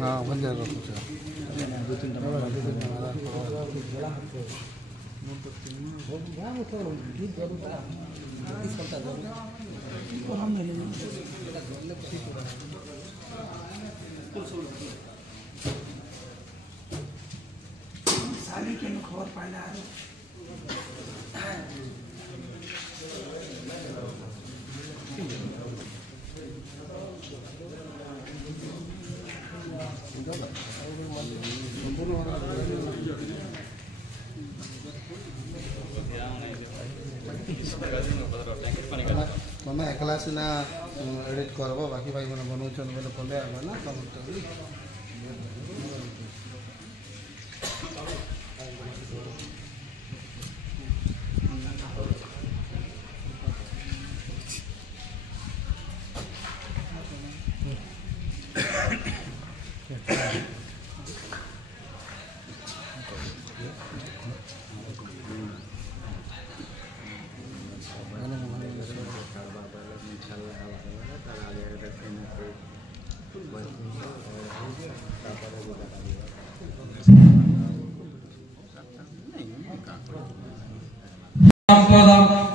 हाँ बंदे रखो दो तीन साली के खबर पाइला तुम एकला सीना एडिट करब बाकी भाई मैंने बनाऊन बोले पड़े आगे ना तुम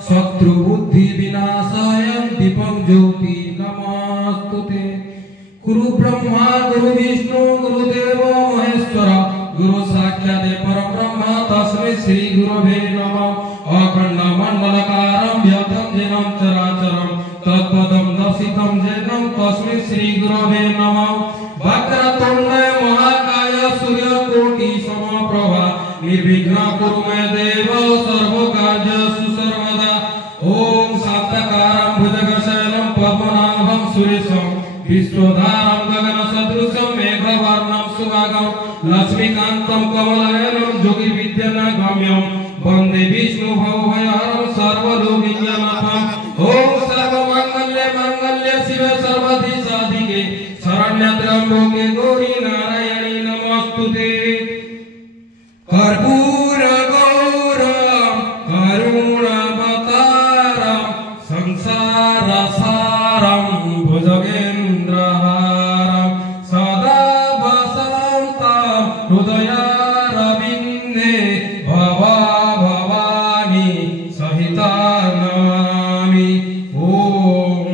शत्रु बुद्धि विनाशाय दीपक ज्योति नमस्तुते गुरु ब्रह्मा गुरु विष्णु गुरुदेव महेश्वर गुरु साक्षात् परब्रह्म तस्मै श्री गुरवे नमः अखंड मंडलकारं व्याप्तं येन चराचरं तत्पदं दर्शितं येन तस्मै श्री गुरवे नमः वक्रतुण्ड महाकाय सूर्यकोटि समप्रभा निर्विघ्न कुरु मे देव सर्वकार्येषु सर्वदा ओम शांतकारं भुजगशयनं पद्मनाभं सुरेशं विश्वधारं गगनसदृशं मेघवर्णं सुभागं लक्ष्मीकान्तं कमलनयनं योगिविद्यानागम्यं वन्दे विष्णुभवभयहरं सर्वलोकैकनाथं ओम सर्वमङ्गल्ये माङ्गल्ये शिवे सर्वाधिसाधिके शरण्ये त्र्यम्बके गौरी नारायणी नमोस्तुते कर्पूर गौरम करुणावतारम संसार सारम भुजगेन्द्रहारम सदा वसन्तं हृदयारविन्दे भवा भवानी सहिता नमामि ओम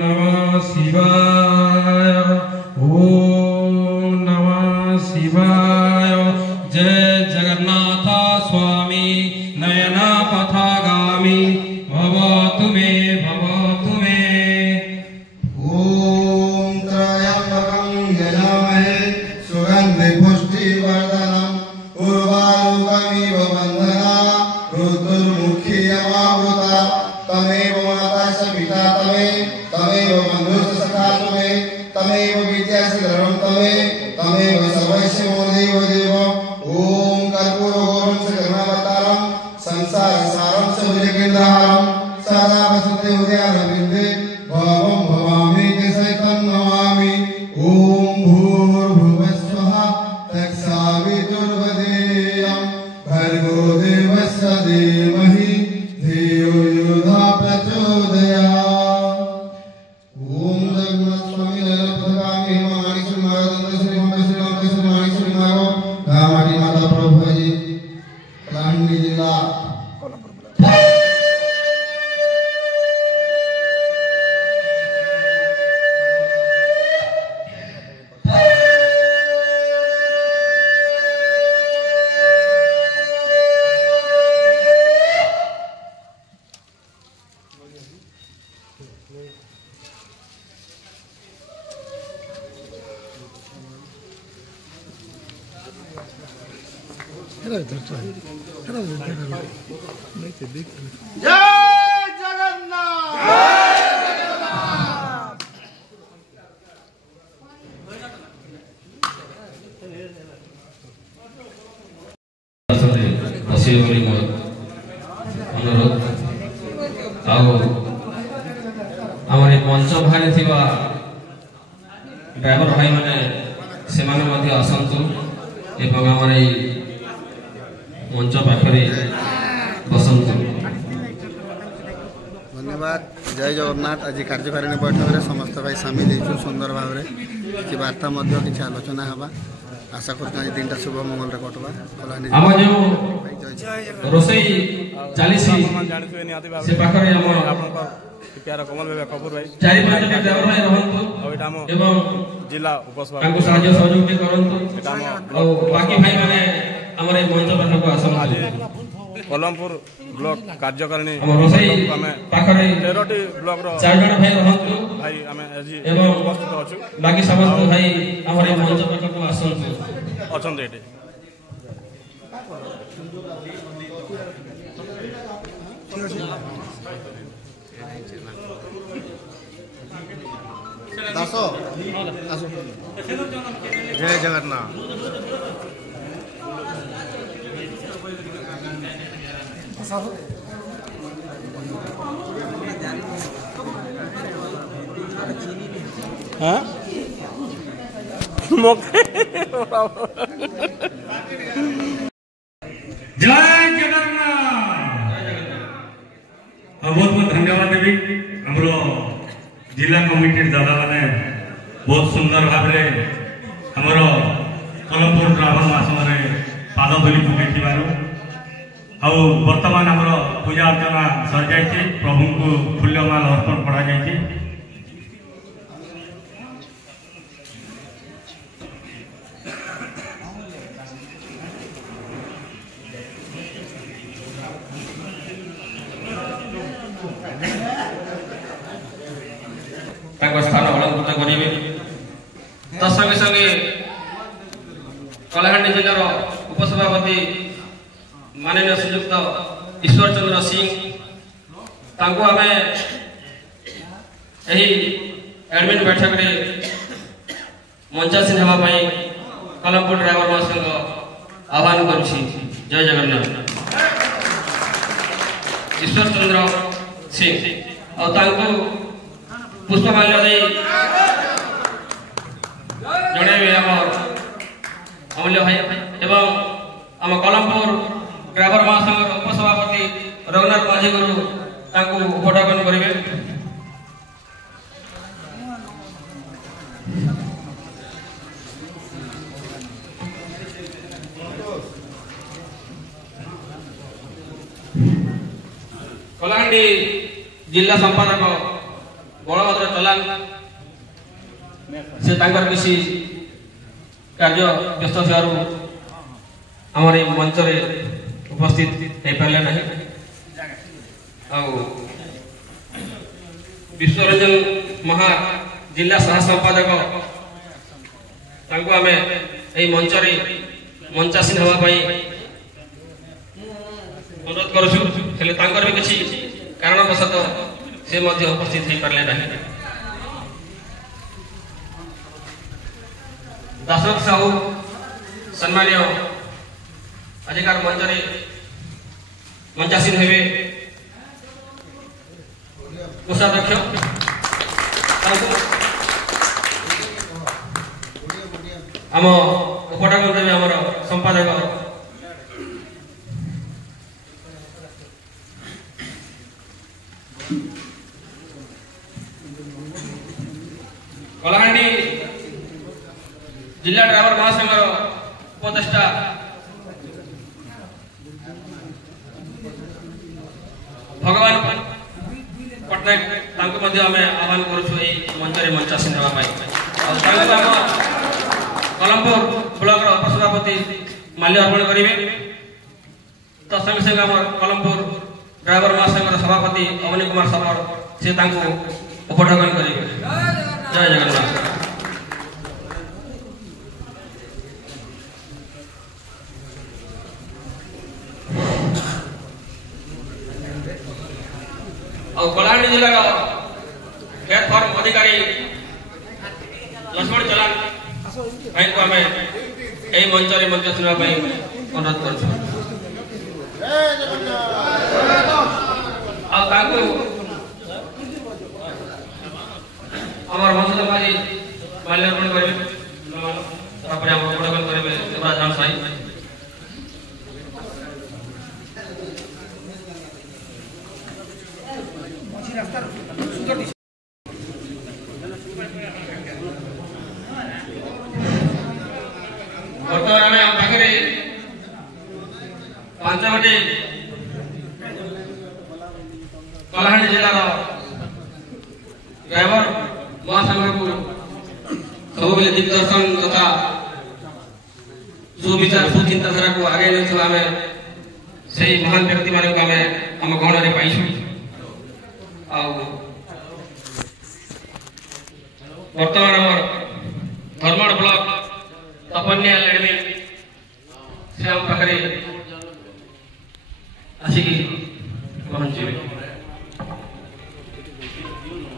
नमः शिवाय ओम नमः शिवाय जय जगन्नाथ स्वामी नयना पथगामी भवतु मे ओम त्रयंबकं यजामहे सुगंधि पुष्टिवर्धनम् उर्वारुकमिव बन्धना ऋतुर्मुखीयमावृता तमेव माता च पिता तमेव बन्धुश्च सखा तमेव विद्यासि धर्मं तमेव सर्वस्य मो देव ओम कर्पूरगौरं च गणावतारं संसारसारं च भुजगेन्द्रहारं सदा वसते हृदयारविन्दे भवं भवामि सहितं नमामि ओम भूर्भुवस्वः तत्सवितुर्वरेण्यं भर्गो देवस्य धीमहि धियो यो न प्रचोदयात् ओम जगन्नाथ स्वामी नयनपथगामी हेमामाणि श्री महाराज श्री माणी श्री मारो रामाटी माता प्रभु जी कलाहांडी जिला मंच भाई ड्राइवर भाई मैंने से आसतु एवं मंच पाखे बसतु धन्यवाद। जय जगन्नाथ। आज कार्यकारिणी बैठक में समस्त भाई सामिल हो सुंदर भाव में कि वार्ता किसी आलोचना हवा आशा कर दिन टा शुभ मंगल कटवा प्यार कमल भाई कपूर भाई जिला कलमपुर ब्लॉक कार्यकारिणी 13टी ब्लॉक भाई आम उपस्थित अच्छा दास जय जगन्नाथ। हाँ जय जगन्नाथ। बहुत बहुत धन्यवाद देवी आमर जिला कमिटी दादा मैंने बहुत सुंदर भाव आमर कलमपुर रावण आसन पाद धूली पकई बर्तमान आमर पूजा अर्चना सरी जाइए प्रभु को फूल्यमाल अर्पण करा जाइए। स्थान अलंकृत करेंगे तंगे संगे कलाहांडी जिलार उपसभापति माननीय श्रीयुक्त ईश्वर चंद्र सिंह आम एडमिन बैठक में मंचासीन होगापी कलमपुर ड्राइवर महाशय आह्वान करुछि। जय जगन्नाथ। ईश्वर चंद्र सिंह और पुष्पमाल्य दे जड़े अमूल्य भाई एवं आम कलमपुर ड्राइवर महासंघ उपसभापति रघुनाथ माझी गुरु उपडापन करेंगे। कलाहांडी जिला संपादक बलभद्र चलान से किसी कार्य व्यस्त आमर मंच उपस्थित हो पारे ना विश्वरंजन महा जिला सह संपादक आम मंच मंचासीन होगापी अनुरोध करुँ भी किसी कारणवशत से उपस्थित हो पारे ना। दशरथ साहू सम्मान्य अधिकार मंच मंचासीन हे कोषाध्यक्ष आम उपडापन देवे आम संपादक कलाहांडी जिला ड्राइवर महासंघ उपदेष्टा भगवान पट्टनायक आह्वान करुँ मंच मंचासीन होगापी कलमपुर ब्लॉक उपसभापति माल्य अर्पण करेंगे। तत्संगे संगे आम कलमपुर ड्राइवर महासंघ सभापति अवनी कुमार सबर से उपडापन करेंगे। जय जगन्नाथ। और कलाहांडी जिलार हेड फॉर्म अधिकारी लक्ष्मण चलान भाई को आम यही मंच मंचासीन होगापी अनुरोध कर मंच माली माल्यार्पण करेंगे। उपडापन करेंगे युवराज राम साई। रास्ता ପାଞ୍ଚଗୋଟି କଳାହାଣ୍ଡି ଜିଲ୍ଲାର ଡ୍ରାଇଭର ମହାସଂଘକୁ ସବୁବେଳେ ଦିଗ୍ଦର୍ଶନ ତଥା ସୁବିଚାର ସୁଚିନ୍ତାଧାରାକୁ ଆଗେଇ ନେଉଥିବା ଆମେ ସେହି ମହାନ ବ୍ୟକ୍ତିମାନଙ୍କୁ ଆମେ ଆମ ଗହଣରେ ପାଇଛୁ। ଆଉ ବର୍ତ୍ତମାନ ଆମର ଧର୍ମଡ଼ ବ୍ଲକ ତପନ୍ୟା ଲେଡମି ସେ ଆମ ପାଖରେ ଆସିକି ପହଞ୍ଚିବେ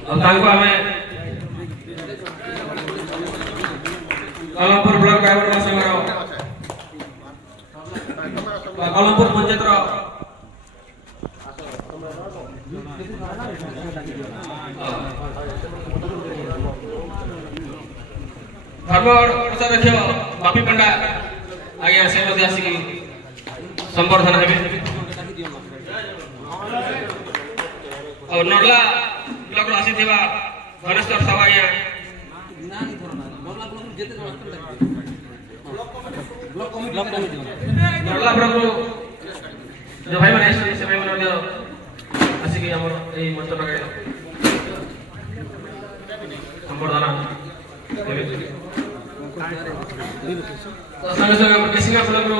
ଆଉ ତାଙ୍କୁ ଆମେ କଲମପୁର ବ୍ଲକ ଡ୍ରାଇଭର ମହାସଂଘର କଲମପୁର ପଞ୍ଚାୟତର ଧର୍ମ ପ୍ରଚାରକ୍ଷ ବାପି ପଣ୍ଡା ଆଜ୍ଞା ସେ ମଧ୍ୟ ଆସିକି ସମ୍ବର୍ଦ୍ଧନା ହେବେ ଆଉ ନର୍ଲା ବ୍ଲକରୁ ଆସିଥିବା ଧନେଶ୍ୱର ସାହୁ ଆଜ୍ଞା ନର୍ଲା ବ୍ଲକରୁ ଯେଉଁ ଭାଇମାନେ ଆସିଛନ୍ତି ସେ ଭାଇମାନେ ମଧ୍ୟ ଆସିକି ଆମର ଏଇ ମଞ୍ଚ ପାଖରେ ସମ୍ବର୍ଦ୍ଧନା ହେବେ। ସଙ୍ଗେ ସଙ୍ଗେ ଆମର କେସିଙ୍ଗା ବ୍ଲକରୁ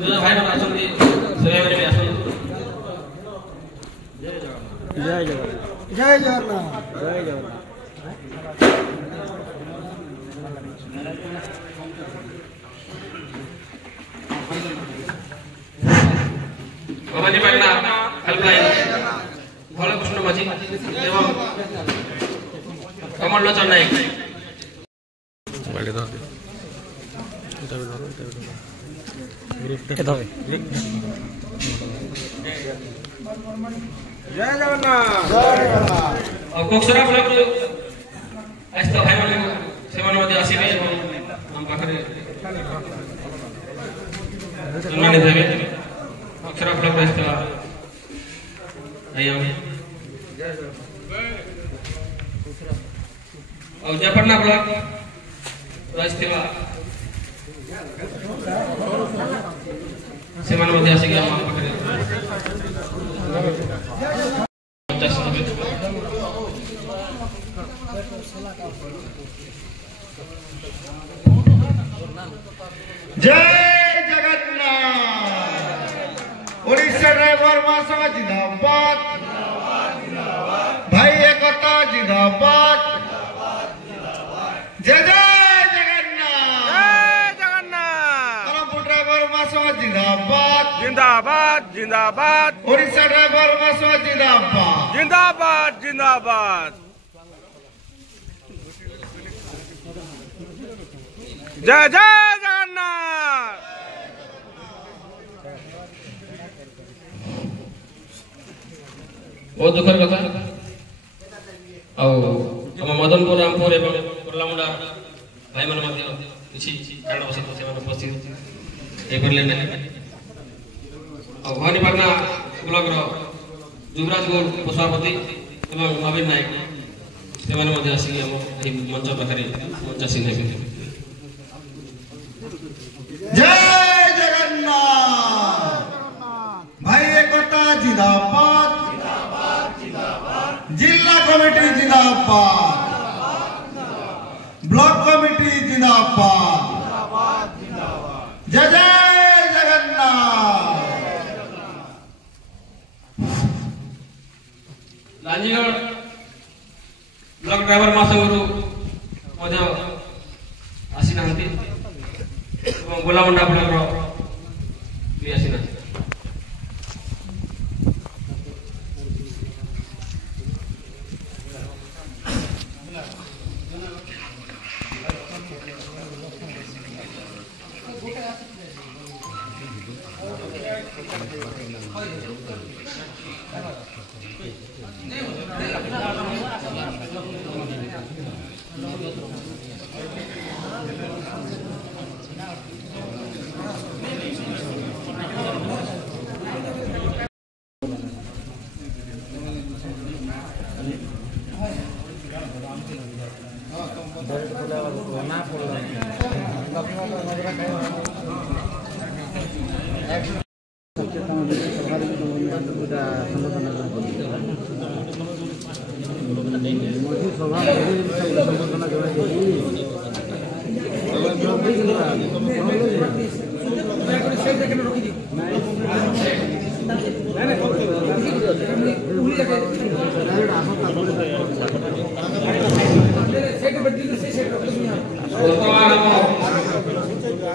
ଯେଉଁ ଭାଇମାନେ ଅଛନ୍ତି ସେ ଭାଇମାନେ ବି ଆସନ୍ତୁ। ଜୟ ଜଗନ୍ନାଥ ଜୟ ଜଗନ୍ନାଥ ଜୟ ଜଗନ୍ନାଥ। ଭବାନୀପାଟଣା ହେଲ୍ପଲାଇନ୍ ଭୋଳକୃଷ୍ଣ ମାଝୀ ଏବଂ କମଳ ଲୋଚନ ନାୟକ ଜୟ ଜଗନ୍ନାଥ ଆଉ କୋକସରା ବ୍ଲକରୁ ଆସିଥିବା ଭାଇମାନଙ୍କୁ ସେମାନେ ମଧ୍ୟ ଆସିବେ ଏବଂ ଆମ ପାଖରେ ସମ୍ମାନିତ ହେବେ। କୋକସରା ବ୍ଲକରୁ ଆସିଥିବା ଭାଇ ଆଉ ଜୟପାଟଣା ବ୍ଲକ ଆସିଥିବା ସେମାନେ ମଧ୍ୟ ଆସିକି ଆମ ପାଖରେ जय जगन्नाथ। ओडिशा ड्राइवर महासंघ जिंदाबाद, भाई एकता जिंदाबाद। जय जय जगन्नाथ। कलमपुर ड्राइवर महासंघ जिंदाबाद जिंदाबाद जिंदाबाद ओडिशा ड्राइवर महासंघ जिंदाबाद जिंदाबाद जिंदाबाद। जय जय जगन्नाथ। बहुत दुखर कथा आम मदनपुर रामपुर एवं कोर्लामुंडा भाई मान किसी कारणवश से उपस्थित हो भवानीपाटना ब्लक युवराज गौड़ सभापति एवं नवीन नायक से आसिक मंच पाखे मंचासीन हे। जय जगन्नाथ। भाई एकता जिंदाबाद, जिला कमिटी जिंदाबाद, ब्लॉक कमिटी जिंदाबाद। जय जय जगन्नाथ। लांजीगढ़ ब्लॉक ड्राइवर महासंघ आसी ना गोलामुंडा ब्लॉक भी आसी ना।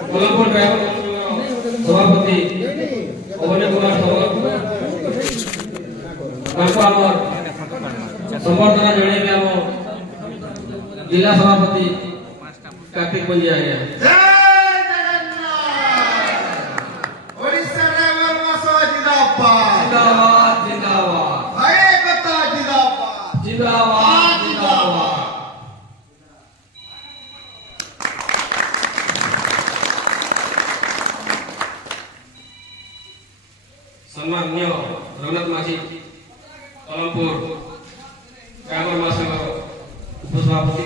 कोल्हापुर ड्राइवर सभापति अवनी कुमार सावर संबर्धना जन आम जिला सभापति कार्तिक पंजी आज्ञा सम्माननीय रघुनाथ माझी कलमपुर ड्राइवर महासंघ उपसभापति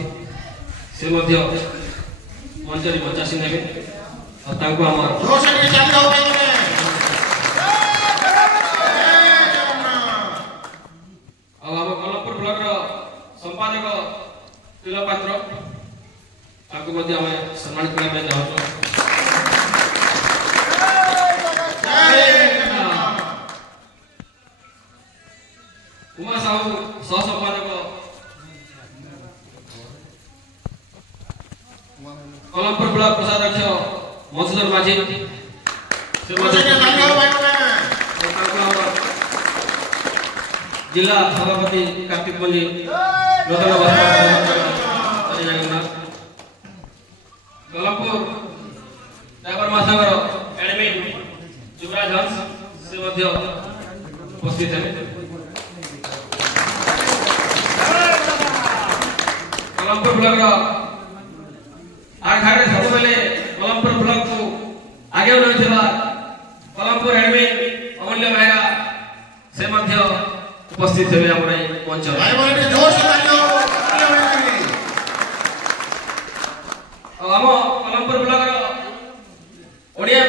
से मंचरी 85 ने कलमपुर ब्लॉक संपादक तिल पात्र सम्मानित करने चाहूँ उमा साहू सह संपादक कलमपुर ब्लॉक कोषाध्यक्ष मधुसूदन माझी जिला सभापति कार्तिक पंजी कलमपुर ड्राइवर महासंघ एडमिन युवराज हंस से उपस्थित है कलमपुर ब्लॉक आखाड़े सब बेले कलमपुर ब्लॉक को आगे कलमपुर एडमिन अमूल्य भाईरा से उपस्थित थे मंच आम कलमपुर ब्लॉक ओडिया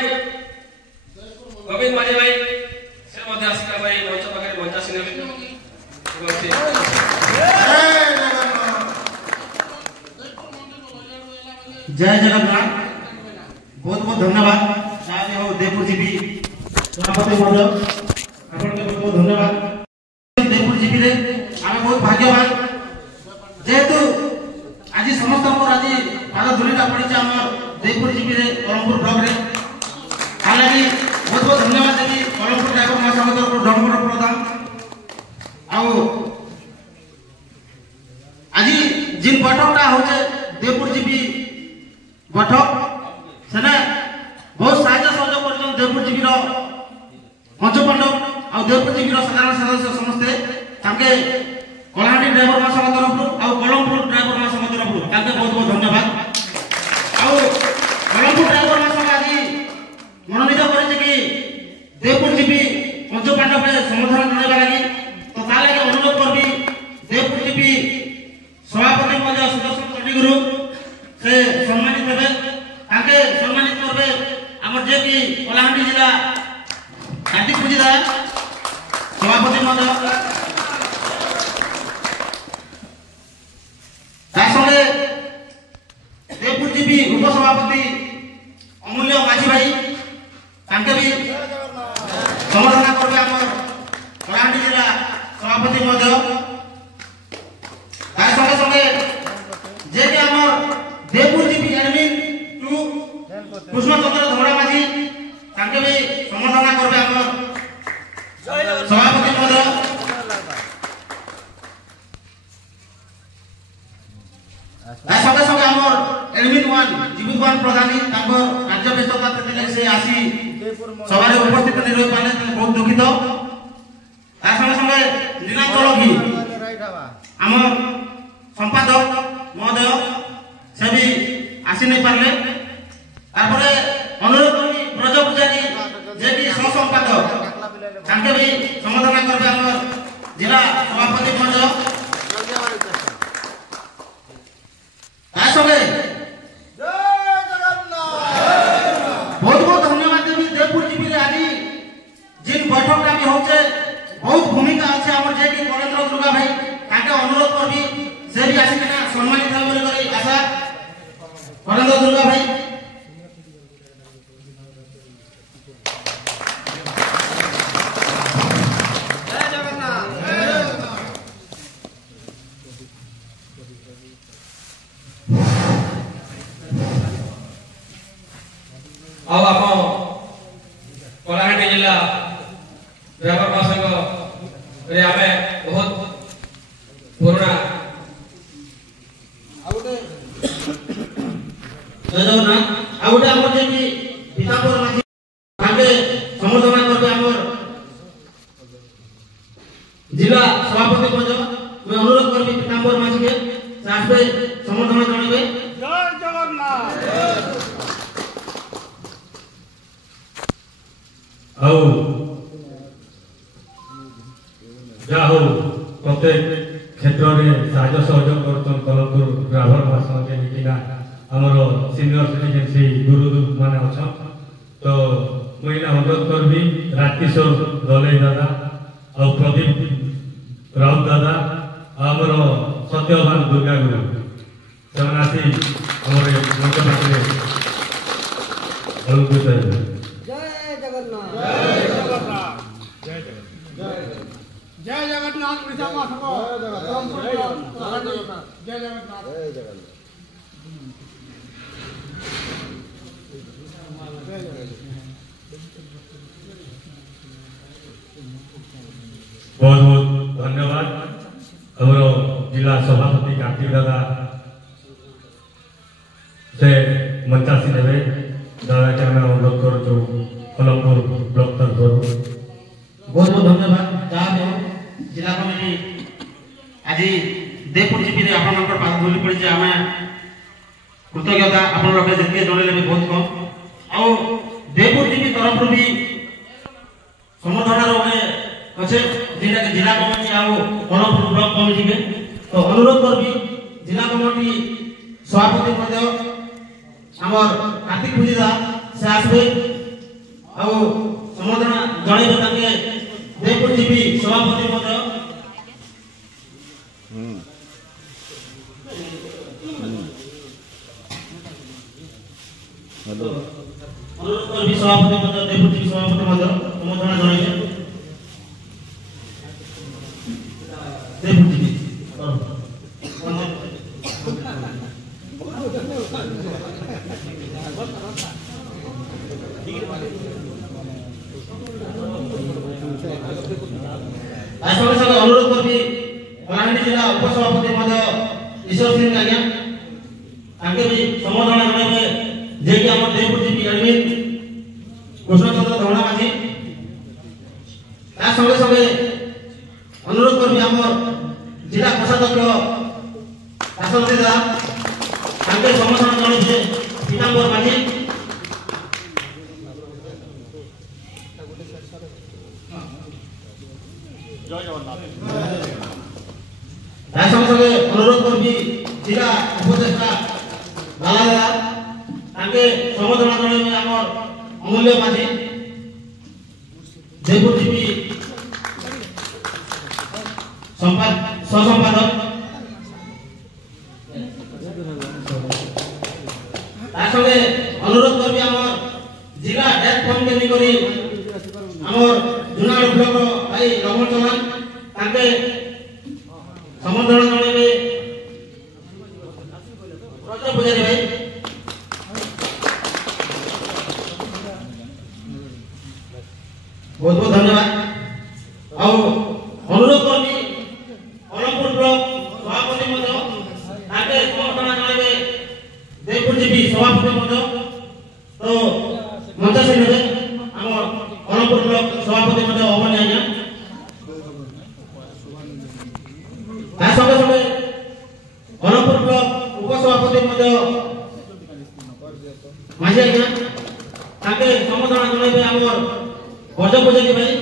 गोविंद माझी भाई से आसिका भाई मंच पाखे मंचासी ने जय जगन्नाथ बहुत बहुत धन्यवाद साहब हो देवपुर जीपी सभापति महोदय आपन के बहुत बहुत धन्यवाद देवपुर जीपी रे आमे बहुत भाग्यवान जेतु आज समस्त को आज पाद धुलीटा पड़ी हम देवपुर जीपी रे कलमपुर ब्लॉक रे हालांकि बहुत बहुत धन्यवाद देवी कलमपुर ड्राइवर महासंघ तरफ धर्मपुर प्रधान आउ आज जिन बैठकटा होचे देवपुर जीपी बैठक सेने बहुत साहाय्य सहयोग कर देवपुर जीपी पंचपांडव आ देवपुर जीपी साधारण सदस्य समस्ते ताके कलाहांडी ड्राइवर महासंघ तरफ आ कलमपुर ड्राइवर महासंघ तरफ ताके बहुत बहुत धन्यवाद आ कलमपुर ड्राइवर महासंघ आज मनोनीत करे कि देवपुर जीपी पंचपांडव समर्थन देवा लगी तो ता लगे अनुरोध करबी देवपुर जीपी सभापति महोदय सुदर्शन चंडीगुरु से सम्मानित हेबे ताके सम्मानित करबे हमर जे कि कलाहांडी जिला कार्तिक पूजिदा सभापति महोदय तासंगे देवपुर जीपी उपसभापति अमूल्य माझी भाई ताके भी समर्थन करबे हमर कलाहांडी जिला सभापति महोदय तासंगे संगे जे कि हमर Devpur GP admin to Krishnachandra Dhoda Majhi ताके भी समर्थन करबे हमर सभापति महोदय संगे संगे हमर एडमिन वन जीवित प्रधानी तांकर राज्य व्यस्तता तेले से आसी सभारे उपस्थित नहीं रही पाले बहुत दुखित संगे संगे नीलाचल भी हमर संपादक महोदय से भी आसी नहीं पारे तारपरे अनुरोध करी ब्रज पुजारी जे कि सह संपादक तांके भी समाधान करबे हमर जिला सभापति महोदय संगे बहुत बहुत धन्यवाद देवी देवपुर जीपी रे आज जिन बैठकटा भी होचे बहुत भूमिका अच्छे हमर जे कि नरेंद्र दुर्गा भाई ताके अनुरोध करबी से भी आसी ना सम्मानित होबे करी आशा नरेंद्र दुर्गा भाई ड्राइवर महासंघ रे आमे बहुत पुराना जगन्नाथ आ गोटे हमर जे कि पीताम्बर माझी आगे समर्थन करबे हमर जिला सभापति पद मैं अनुरोध करबी पीताम्बर माझी के आसबे समर्थन जणाबे। जय जगन्नाथ। ଆଉ ଯାହା ହଉ ପ୍ରତ୍ୟେକ କ୍ଷେତ୍ରରେ ସାହାଯ୍ୟ ସହଯୋଗ କରୁଛନ୍ କଲମପୁର ଡ୍ରାଇଭର ଭାଷଣ ଯେମିତିନା ଆମର ସିନିୟର ସିଟିଜେନ୍ ସେଇ ଗୁରୁ ମାନେ ଅଛନ୍ ତ ମୁଁ ଏଇନା ଅନୁରୋଧ କରିବି ରାଜକିଶୋର ଦଲେଇ ଦାଦା ଆଉ ପ୍ରଦୀପ ରାଉତ ଦାଦା ଆଉ ଆମର ସତ୍ୟବାନ ଦୁର୍ଗା ଗୁରୁ ସେମାନେ ଆସି ଆମର ମଞ୍ଚ ପାଖରେ ଅଲଙ୍କୃତ ହେବେ। जय जगन्नाथ। जय जगन्नाथ। जय जगन्नाथ। जय जगन्नाथ। जय जगन्नाथ। जय जगन्नाथ। बहुत बहुत धन्यवाद हमर जिला सभापति कार्तिक दादा से मंचासी नेबे दादा के हमें अनुरोध करो जो कलमपुर ब्लॉक तरफ बहुत बहुत धन्यवाद जहाँ जिला कमिटी आज देवपुर जीपी रे आपण नंबर पास धोली पड़ी जे हमें कृतज्ञता आपण लोग जतिके जोड़े भी बहुत कम और देवपुर जीपी तरफ भी समर्थन रे अच्छे जिला कमिटी आ कलमपुर ब्लॉक कमिटी के तो अनुरोध करबी जिला कमिटी सभापति मध्य हमर कार्तिक पूजिदा से आसबे आ समर्थन जणेबे ताके देवपुर जीपी सभापति मध्य हेलो अनुरोध करबी सभापति मध्य देवपुर जीपी सभापति मध्य समर्थन जणेबे देवपुर जीपी संगे अनुरोध करबी कलाहांडी जिला उपसभापति मध्य ईश्वर सिंह आज्ञा आगे भी समर्थन जणाइबे जे कि हमर देवपुर जीपी एडमिन कृष्णचंद्र धवणा माझी संगे संगे अनुरोध करबी हमर जिला कोषाध्यक्ष राष्ट्रपति दादा आगे समर्थन जणाइबे पीताम्बर माझी संगे अनुरोध करबी जिला उपदेष्टा लाला दादा आगे समर्थन जणाइबे हमर अमूल्य माझी देवपुर जीपी सहसंपादक संगे अनुरोध करबी हमर जिला डेट फॉर्म के निकरी हमर जुनागढ़ ब्लॉक भाई रमण चौहान ताके समर्थन जणाइबे रज पुजारी भाई बहुत बहुत धन्यवाद और अनुरोध करबी कलमपुर ब्लॉक सभापति मध्य ताके समर्थन जणाइबे देवपुर जीपी सभापति मध्य तो मंच से नेबे हमर कलमपुर ब्लॉक सभापति मध्य अवनी आज्ञा संगे संगे कलमपुर ब्लॉक उपसभापति मध्य माझी आज्ञा ताके समर्थन जणाइबे हमर गज पुजारी भाई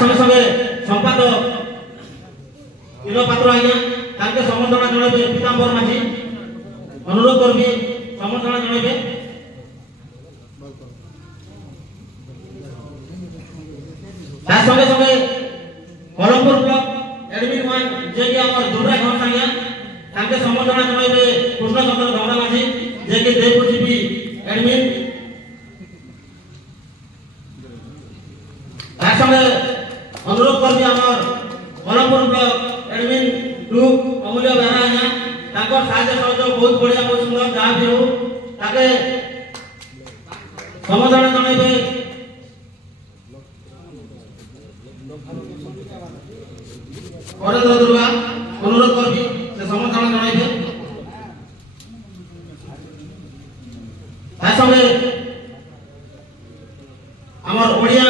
संगे संगे संपादक नील पात्र आज्ञा ताके समर्थन जणाइबे पीताम्बर माझी अनुरोध करबी समर्थन जणाइबे संगे संगे कलमपुर ब्लॉक एडमिन वन जे कि हमर दुर्गा घर आज्ञा ताके समर्थन जणाइबे कृष्णचंद्र धवणा माझी जे कि देवपुर जीपी एडमिन संगे अनुरोध करबी हमर कलमपुर ब्लॉक एडमिन 2 अमूल्य बेहरा आज्ञा ताको साहाय्य बहुत बढ़िया बहुत सुंदर जहाँ भी हो ताके समाधान जनाइबे हरेंद्र दुर्गा अनुरोध करबी से समाधान जनाइबे तार संगे আমার ওড়িয়া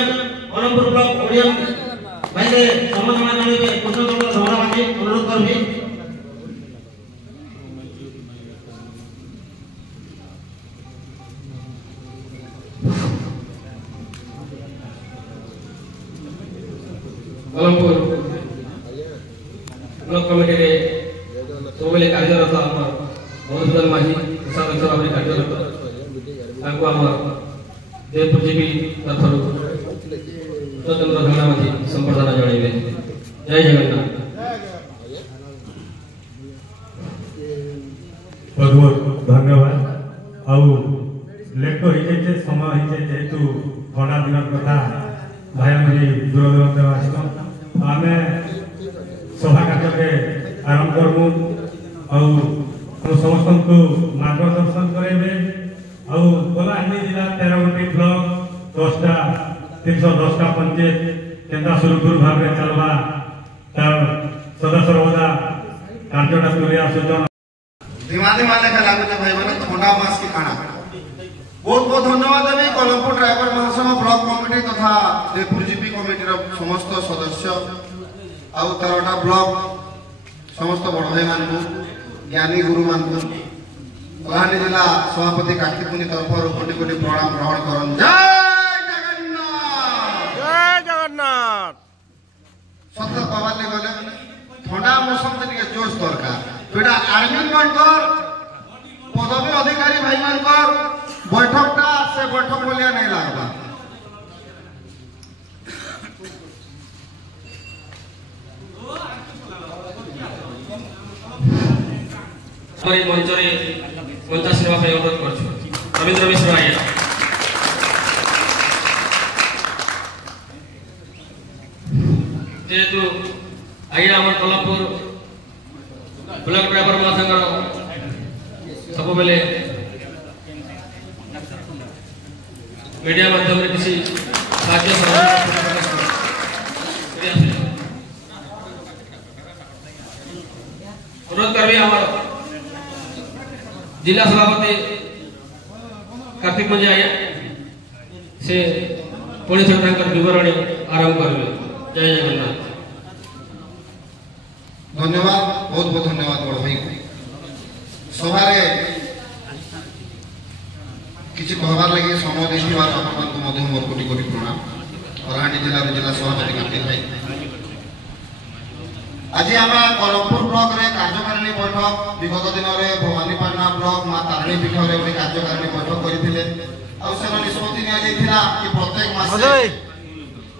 কলমপুর ব্লক ওড়িয়া ভাইকে সম্মাননা জানাইবে কৃষ্ণচন্দ্র ধরা ভাই অনুরোধ করবি কলমপুর ব্লক কমিটিরে ସବୁବେଳେ କାର୍ଯ୍ୟରତ ଆମର ମଧୁସୂଦନ ମାଝୀ କୋଷାଧ୍ୟକ୍ଷ ଭାବରେ କାର୍ଯ୍ୟରତ ତାଙ୍କୁ ଆମର ଦେବପୁର ଜିପି ତରଫରୁ କୃଷ୍ଣଚନ୍ଦ୍ର ଧଡ଼ା ମାଝୀ ସମ୍ବର୍ଦ୍ଧନା ଜଣାଇବେ। ଜୟ ଜଗନ୍ନାଥ। बहुत बहुत धन्यवाद। आउ लेट तो होइजे समय होइजे जेतु थोड़ा दिन कथा भाई माने दूर दूर आसम आमे सभा कार्य के आरंभ करमु आउ समस्त को मार्गदर्शन करेबे आउ कलाहांडी जिला 13 गोटी ब्लॉक 10टा 310टा पंचायत केंद्र सुरखुर भाव में चलवा तार सदा सर्वदा कार्यटा तुले आसुचन दिमादी माने का लागू भाई माने थोड़ा मास की खाना बहुत बहुत धन्यवाद देवी कलमपुर ड्राइवर महासंघ ब्लॉक कमिटी तथा देवपुर जीपी कमिटी समस्त सदस्य आउ 13टा ब्लॉक समस्त बड़ भाई मान ज्ञानी गुरु मान कलाहांडी जिला सभापति कार्तिक मुनि तरफ कोटि कोटि प्रणाम ग्रहण करन। जय जगन्नाथ जय जगन्नाथ। सत्य कबाले गले ठंडा मौसम से टिके जोश दरकार बेटा आर्मी मानकर पदवी अधिकारी भाई मानकर बैठकटा से बैठक बोलिया नहीं लागबा हमारे मंचरे मंचासीन भाई अनुरोध कर रविंद्र मिश्र आज्ञा जेहेतु आज्ञा आम कलमपुर ब्लॉक ड्राइवर महासंघ सब बेले मीडिया माध्यम किसी साहाय्य अनुरोध करबी आम जिला सभापति कार्तिक मुनि आज्ञा से पुणी थे विवरणी आरंभ करेंगे। जय जगन्नाथ। धन्यवाद बहुत बहुत धन्यवाद बड़ भाई सभारे किसी कहबार लगे समय देथिबार आपनको मध्य मोर कोटि कोटि प्रणाम। कलाहांडी जिला जिला सभापति कार्तिक भाई आज आम कलमपुर ब्लॉक रे कार्यकारिणी बैठक विगत दिन में भवानीपाटना ब्लॉक माँ तारिणी पीठ में गोटे कार्यकारिणी बैठक करते निष्पत्ति निया कि प्रत्येक मास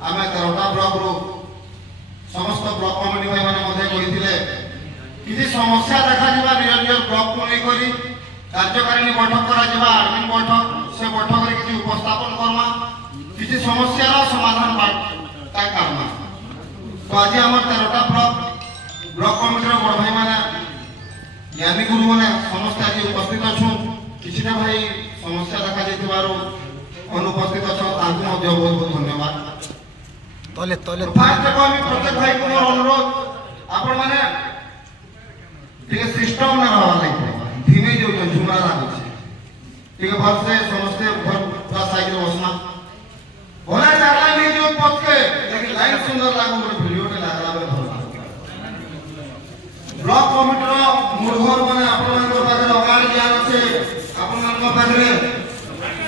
आम 13टा ब्लॉक रु समस्त ब्लॉक कमिटी भाई मैंने किसी समस्या देखा निज निज ब्लॉक को लेकर कार्यकारिणी बैठक करा आर्मी बैठक से बैठक में किसी उपस्थापन करमा किसी समस्या समाधान करना तो आज आम 13टा ब्लॉक कमिटी बड़ भाई मैंने ज्ञानी गुरु मैंने समस्त आज उपस्थित अच्छु किसी भाई समस्या देखा अनुपस्थित अच्छा बहुत बहुत धन्यवाद। प्रत्येक भाई को अनुरोध आपण मैंने सिस्टम ना रहा धीमे जो झुमरा लगुचे ठीक भल से समस्ते पूरा साइकिल बसना भले जगह नहीं जो पथ के लेकिन लाइन सुंदर लागू गोटे वीडियो टे लागला बेले भल ब्लॉक कमिटी रो मूलघर माने आपण मान पाखरे अगार ज्ञान আছে आपण मान पाखरे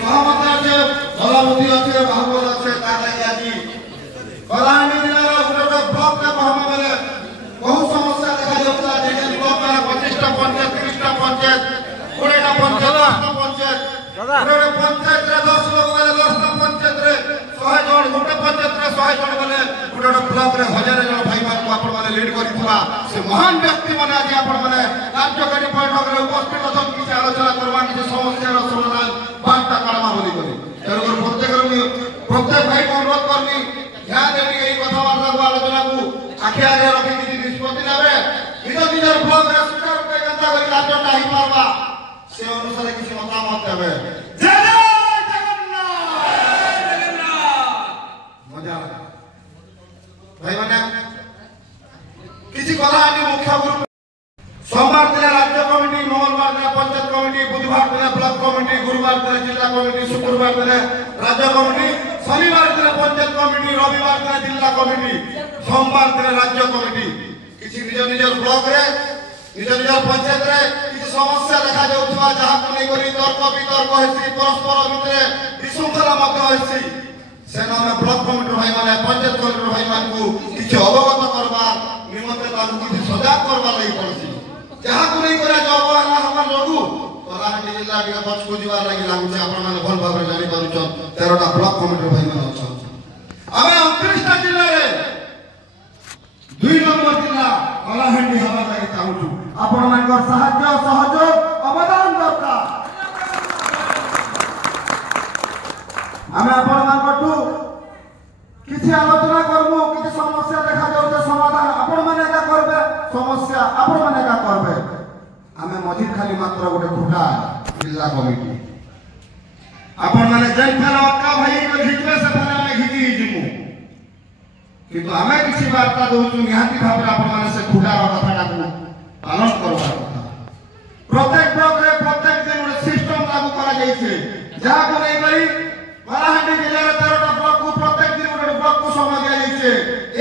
सहमत আছে भला बुद्धि আছে भागवत আছে तार लागि आज कलाहांडी जिला गोटे ब्लॉक के कहमा बेले बहुत समस्या देखा जाता है जे ब्लॉक में 25टा पंचायत 30टा पंचायत 20टा पंचायत 10टा पंचायत गोटे पंचायत रे 10 लोग वाले 10टा पंचायत रे 100 जन गोटे पंचायत रे 100 जन वाले गोटे ब्लॉक रे 1000 जन भाई मान को आपण माने लीड करिथुआ से महान व्यक्ति माने आज आपण माने कार्यकारी बैठक रे उपस्थित अछन कि आलोचना करबा कि समस्या रो समाधान बांटा करमा बोली करी तेरो प्रत्येक भाई को अनुरोध करनी ध्यान देनी यही कथावार्ता को आलोचना को आखि आगे रखी निष्पत्ति नेबे निज निज ब्लॉक रे सुचारू रूपे जनता କାର୍ଯ୍ୟଟା ହେଇପାରବା ସେ ଅନୁସାରେ କିଛି ମତାମତ ଦେବେ। ମଜା ଭାଇମାନେ କିଛି କଥା ଆଣି ମୁଖ୍ୟ ଗୁରୁ सोमवार दिन राज्य कमिटी, मंगलवार दिन पंचायत कमिटी, बुधवार दिन ब्लॉक कमिटी, गुरुवार दिन जिला कमिटी, शुक्रवार दिन राज्य कमिटी, शनिवार दिन पंचायत कमिटी, रविवार दिन जिला कमिटी, सोमवार दिन राज्य कमिटी। किसी निज निज ब्लॉक रे निज निज पंचायत रे किसी समस्या देखा जाउथवा जहा को नै करी तर्क वितर्क हेसी परस्पर भितरे विशृंखला मध्य हेसी सेना में ब्लॉक कमिटी भाई माने पंचायत कमिटी भाई मान को किछि अवगत करबा निमंत्रण ताकू किछि सजाग करबा लई पड़सी जहा को नहीं करा जो अवहेला हमर लोगु कलाहांडी जिल्ला के पछकु जीवार लागि लागु छै आपण माने भल भाबरे जानि पारुछ 13टा ब्लॉक कमिटी भाई माने अछ आमे 29टा जिल्ला रे 2 नंबर जिल्ला कलाहांडी हवा लागि चाहूछु आपण मानकर सहायता सहयोग अवदान दरकार आमे आपण मानकटू किछि आलोचना करबो किछि समस्या देखा जाउ जे समाधान आपण माने का करबे समस्या आपण माने का करबे आमे मझिर खाली मात्र गोटे खुटा जिल्ला कमिटी आपण माने जेन फेर अक्का भाई को घिचबे से फेर आमे घिची हिजमु किंतु आमे किछि वार्ता दउछु निहाती भाबरे आपण माने से खुटा रो कथाटा को पालन करबा कथा प्रत्येक ब्लॉक रे प्रत्येक दिन गोटे सिस्टम लागू करा जाइछे जहा को नै करी कलाहांडी जिल्ला रे 13टा ब्लॉक को प्रत्येक दिन गोटे ब्लॉक को समय दिया जाइछे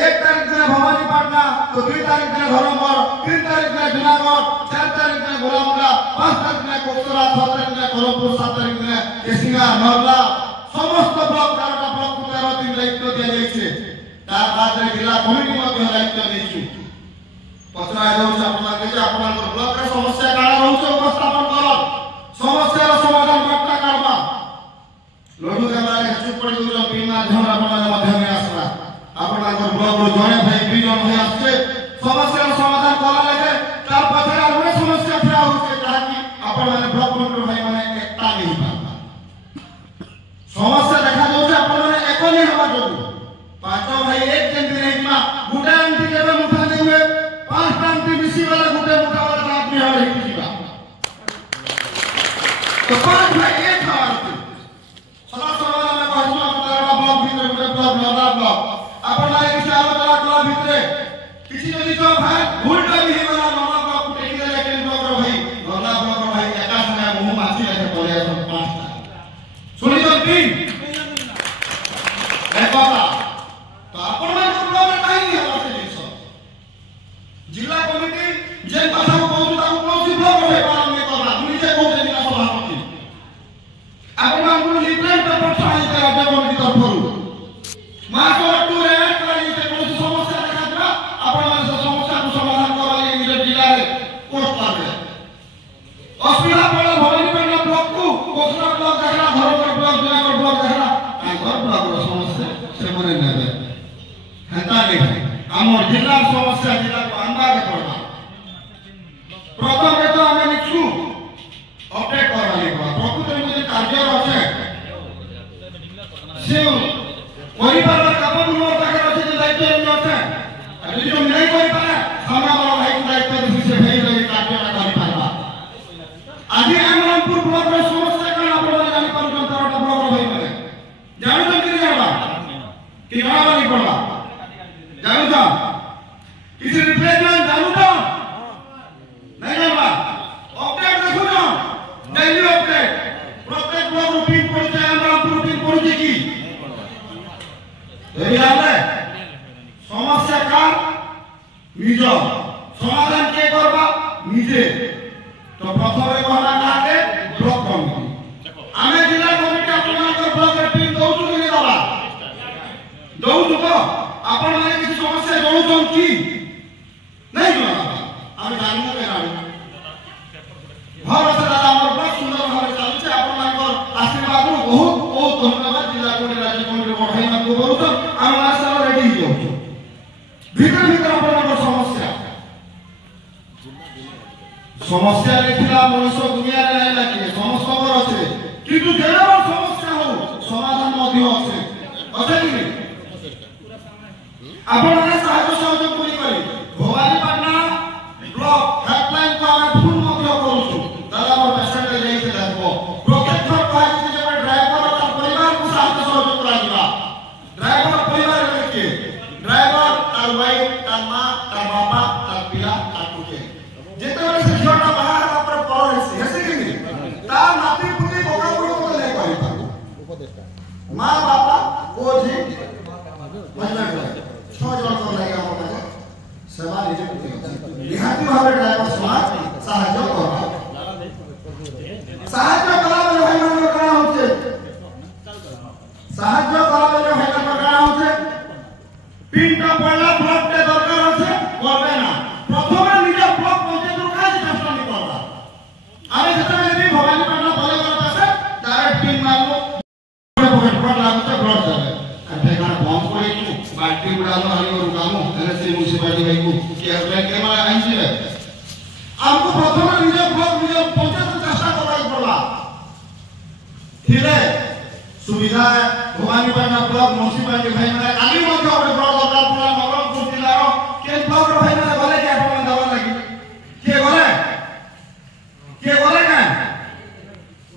1 तारिख दिन भवानीपाटना तो 2 तारिख दिन धरमपुर 3 तारिख दिन जुनागढ़ 4 तारिख दिन गोलामुंडा 5 तारिख दिन कोकसरा 6 तारिख दिन कोल्हापुर 7 तारिख दिन केसिंगा नरला समस्त ब्लॉक 13टा ब्लॉक को 13 दिन दायित्व दिया जाइछे तार बाद रे जिला कमिटी मध्ये दायित्व देइछु पचरा जाउछ आपन के आपन ब्लॉक रे समस्या काळा रहउछ उपस्थापन कर समस्या रो समाधान करता करबा लडू गामारे चुप पड़ी गयो बीमा धर आपन मध्य में आसला आपन ब्लॉक रो जणे भाई 2 जण भाई आछे समस्या रो समाधान कला लागे तार पछरे आरो समस्या फेरा होचे ताकि आपन माने ब्लॉक कमिटी भाई माने एकता नहीं पाबा समस्या देखा जाउछ आपन माने एक नहीं हवा जोगु पांचो भाई एक दिन दिन एकमा गुटा आंटी केबे मुठा देबे 5 आंटी मिसी वाला गुटे मुठा वाला आदमी हर ही जीवा तो 5 भाई एक हवा सदा सदा में कहछु आपन ब्लॉक भीतर गुटे ब्लॉक नदा ब्लॉक आपन माने किछ आलोचना कला भितरे किछि जदि तो भाई भूलटा भी वाला नदा ब्लॉक टेकी देले केन ब्लॉक रो भाई नदा ब्लॉक रो भाई एका संगे मुंह माछी रखे पड़े 5टा सुनि तो 3 एक बात तो आपन माने ब्लॉक रे काई नहीं होला से जिंस जिला कमिटी जे कथा को कहू ताको कोसी ब्लॉक रे पालन नहीं करबा दुनी जे कहू जिला सभापति आपन माने लिटरेट पेपर छाई के राज्य कमिटी तरफरु माको टू रे करी से कोसी समस्या देखा दिबा आपन माने से समस्या को समाधान करबा लागि निज जिला रे कोर्ट करबे असुविधा पड़े भवानीपाटना ब्लॉक को कोसरा ब्लॉक देखला धरमपुर ब्लॉक जुनागढ़ ब्लॉक देखला आगर ब्लॉक रो समस्या से मने नेबे हेता नहीं हमर जिला समस्या जिला को आनबा के पड़बा प्रथम रे तो हमें लिखू अपडेट करा लिखबा प्रकृत में जे कार्य আছে से परिवार काम मोर पाखे আছে जे दायित्व नहीं আছে अरे जो नहीं कोई पारे सामना वाला भाई को दायित्व दे से भाई रे कार्य ना करि पारबा आदि अमरपुर ब्लॉक रे समस्या का आपण जानि पर 13टा ब्लॉक भाई माने जानि तो कि जाबा कि गावा नहीं पड़बा जानु तो किसी रिप्लेसमेंट जानु तो नहीं जाबा अपडेट देखो ना डेली अपडेट प्रत्येक ब्लॉक रूटीन पड़ते हमरा रूटीन पड़ते की এই জানে সমস্যা কার নিজ সমাধান কে করবা নিজে তো প্রথমে কথা কাকে ব্লক কমিটি আমি জেলা কমিটি আপনাদের ব্লক রে টিম দউছু কি দবা দউছু তো আপন মানে কিছু সমস্যা দউছন কি নাই দবা আমি জানবো কে না ভারত দাদা আমার ব্লক সুন্দর ভাবে চলছে আপন মানকর আশীর্বাদ বহুত বহুত ধন্যবাদ জেলা কমিটি রাজ্য কমিটি বড়াই মান কো বলতো আমি আসলে রেডি হই যাচ্ছি ভিতর ভিতর আপনাদের সমস্যা সমস্যা লিখিলা মনুষ্য দুনিয়ারে নাই লাগি সমস্তর আছে কিন্তু যেন সমস্যা হো সমাধান মধ্যে আছে আছে কি আপনারা সাহায্য সহযোগ করি ভবানীপাটনা ব্লক হেল্পলাইন को আমরা ফোন মধ্যে ନିହାତି ଭାବେ ଡ୍ରାଇଭର ସମାଜ ସାହାଯ୍ୟ କର ସାହାଯ୍ୟ କଲା ବେଲେ ଭାଇମାନଙ୍କ କାଣା ହଉଛେ ସାହାଯ୍ୟ କଲା ବେଲେ ଭାଇମାନଙ୍କ କାଣା ହଉଛେ ପିନଟା ପଡଲା ବ୍ଲକଟେ ଦରକାର ଅଛି করবে না প্রথমে নিজে ব্লক পঞ্চায়েত কাজ চেষ্টা নি করবা আমি যেতেবেলে বি ভবানীপাটনা কলেজের পাশে ডাইরেক্ট পিন মারবো পকেট পকেট লাগুছে ব্লক যাবে আর ঠিকানা বন্ধ করে একটু বাল্টি উড়ানো হারি রুকামু এলএসি মিউনিসিপালিটি ভাইকু কি আসলে ক্যামেরা আইছে আমকো প্রথমে নিজে ব্লক নিজে পঞ্চায়েত চেষ্টা করাই পড়বা থিলে সুবিধা ভবানীপাটনা ব্লক মিউনিসিপালিটি ভাই মানে কালি মধ্যে একটা ব্লক দরকার পড়া নবরঙ্গপুর জেলার কে ব্লক র ভাই মানে গলে কি আপন দাবা লাগি কে গলে কেন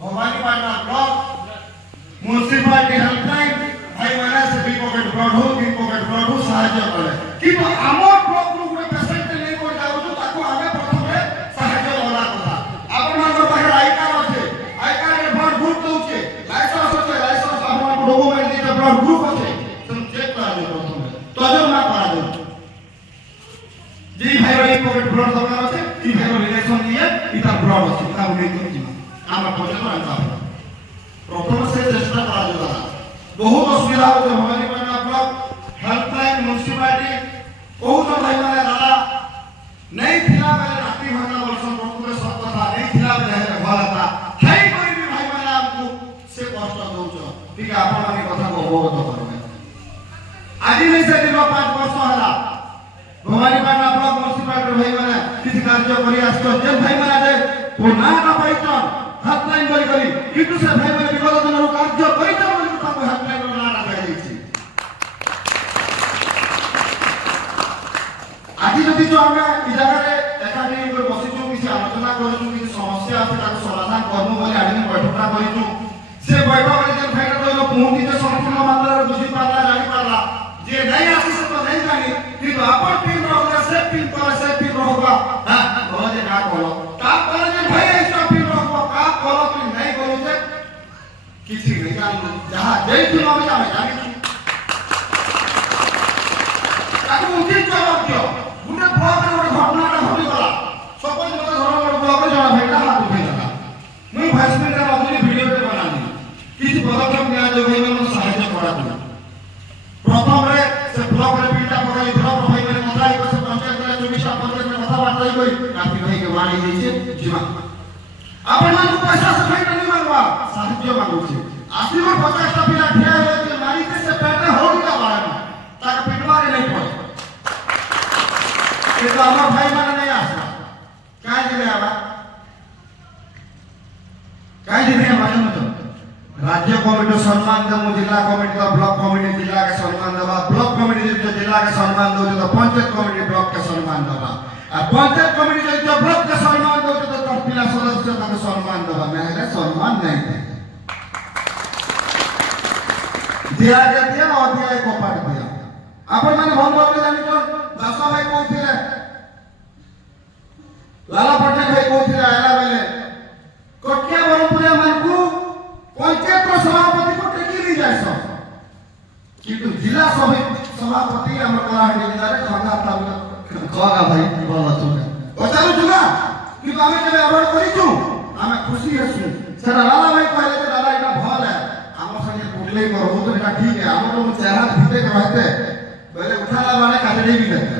ভবানীপাটনা ব্লক মিউনিসিপালিটি হেল্পলাইন ভাই মানে সে বি পকেট ব্লক সাহায্য করে কিন্তু আমার ব্লক রু গুলো পেশেন্ট নেই কই যাউছো তাকু আমি প্রথমে সাহায্য করা কথা আপনার পাখে আই কার্ড আছে আই কার্ডে ব্লড গ্রুপ দউছে লাইসেন্স আছে লাইসেন্স আপনার ডকুমেন্ট দিতে ব্লড গ্রুপ আছে তুমি চেক করা দিও প্রথমে তজমা করা দিও যে ভাইর এই পকেট ব্লড দরকার আছে এই ভাইর রিলেশন নিয়ে ইটা ব্লড আছে তা উনি করছি আমরা পঞ্চায়েত আনতে হবে প্রথমে সে চেষ্টা করা যাবে বহুত অসুবিধা হচ্ছে ভবানীপাটনা ব্লক হেল্পলাইন মিউনিসিপালিটি বহুত ভাই মানে দাদা নেই থিলা বেলে রাত্রি ভাঙা বলছন প্রথমে সব কথা নেই থিলা বেলে ভাল હતા হেই করিবি ভাই মানে আমকু সে কষ্ট দউছ ঠিক আপন আমি কথা অবগত করবে আজি নেই সে দিন 5 বছর হলা ভবানীপাটনা ব্লক মিউনিসিপালিটি ভাই মানে কিছু কার্য করি আসছো যে ভাই মানে যে পুনা না পাইছন হেল্পলাইন করি কিন্তু সে ভাই মানে বিগত দিনের কার্য করিতে বলি তাকে হেল্পলাইন না লাগাই দিছি আজি যদি তো আমরা এই জায়গায় একাডি করে বসিছু কিছু আলোচনা করছু কিছু সমস্যা আছে তাকে সমাধান করব বলে আদিন বৈঠকটা করিছু সে বৈঠকরে যে ভাইটা কইলো পৌঁছিতে সম্পূর্ণ মাত্রারে বুঝি পারলা জানি পারলা যে নাই আসি সে তো নাই জানি কিন্তু আপন টিম রহলে সে টিম করে সে টিম রহবা হ্যাঁ বলে যে না করো তা বলে যে ভাই এই সব টিম রহবা কা করো তুই নাই করুছে কিছু নাই জানো যাহা যেই তুমি আমি জানি তাকে উচিত জবাব দিও গুনে ব্লকের একটা ঘটনাটা ঘটি গলা সপোজ মতে ধরো ব্লকে জনা ভাইটা হাত উঠাই গলা মুই ভাইস প্রেসিডেন্ট আপনি ভিডিওতে বানানি কিছু পদক্ষেপ নেওয়া যাবে ভাইମାନଙ୍କୁ সাহায্য করা দিও প্রথমে সে ব্লকের পিটা পকাই ব্লক ভাই মানে কথা এই কথা পঞ্চায়েতরে 24টা পঞ্চায়েতরে কথাবার্তা কই রাতি ভাইকে বাড়ি দিয়েছে জীবন আপনাদের পয়সা সে ভাইটা নি মাগবা সাহায্য মাগুছে আসিব 50টা পিলা ঠিয়া হইছে মারিতে সে পেটে হোড়িটা বাড়ানো তাকে পিটবারে নাই পড়ে কিন্তু আমার ভাই মানে নাই আসা কাই দিবে আবার কাই দিবে আমার মত राज्य कमिटी सम्मान देमु जिला कमिटी तो ब्लॉक कमिटी जिला के सम्मान देबा ब्लॉक कमिटी जो जिला के सम्मान दो तो पंचायत कमिटी ब्लॉक के सम्मान देबा आ पंचायत कमिटी जो ब्लॉक के सम्मान दो तो तहसील सदस्य के सम्मान देबा नहले सम्मान नहीं दे दिया के दिया और दिया को पाट दिया अपन माने भल भाबरे जानि तो दासा भाई कहथिले लाला पटनायक भाई कहथिले आला बेले कटिया बरपुरिया मानकू पंचायत सभापति को टेकी नहीं जाए सब किंतु जिला सभापति हमर कलाहांडी जिला रे खंगा ताबला खगा भाई बोला तुने पचारू जुगा कि आमे जब अवार्ड करिछु आमे खुशी हसु सर लाला भाई कहले जे दादा एटा भल है हमर संगे पुरले करबो तो एटा ठीक है हमर तो चेहरा भीते रहते पहले उठाला माने काटडे भी देते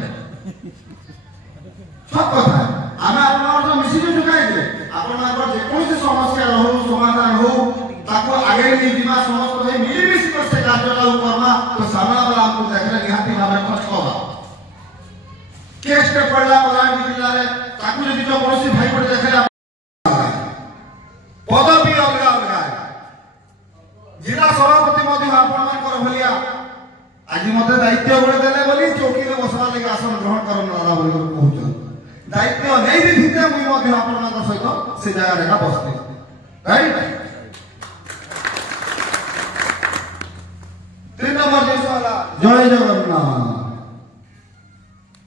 सब कथा आमे आपनर तो मिसी जुगाई दे आपनर जे कोई समस्या रहू समाधान हो ताको आगे नहीं दिमा समस्त भाई मिली मिसी कर से कार्यक्रम करना तो सामना वाला आपको देखले निहाती भाबे खर्च होगा केस के पड़ला बलांडी जिल्ला रे ताको जदि जो पड़ोसी भाई पर देखले पदवी अलगा अलगा जिला सभापति मध्य आपण मान कर भलिया आज मते दायित्व गुडे देले बोली चौकी रे बसला लेके आसन ग्रहण करन वाला बोली कहउछ दायित्व नहीं दी थिते मुई मध्य आपण मान सहित से जगह रेखा बसते राइट 3 नंबर देश वाला जय जगन्नाथ।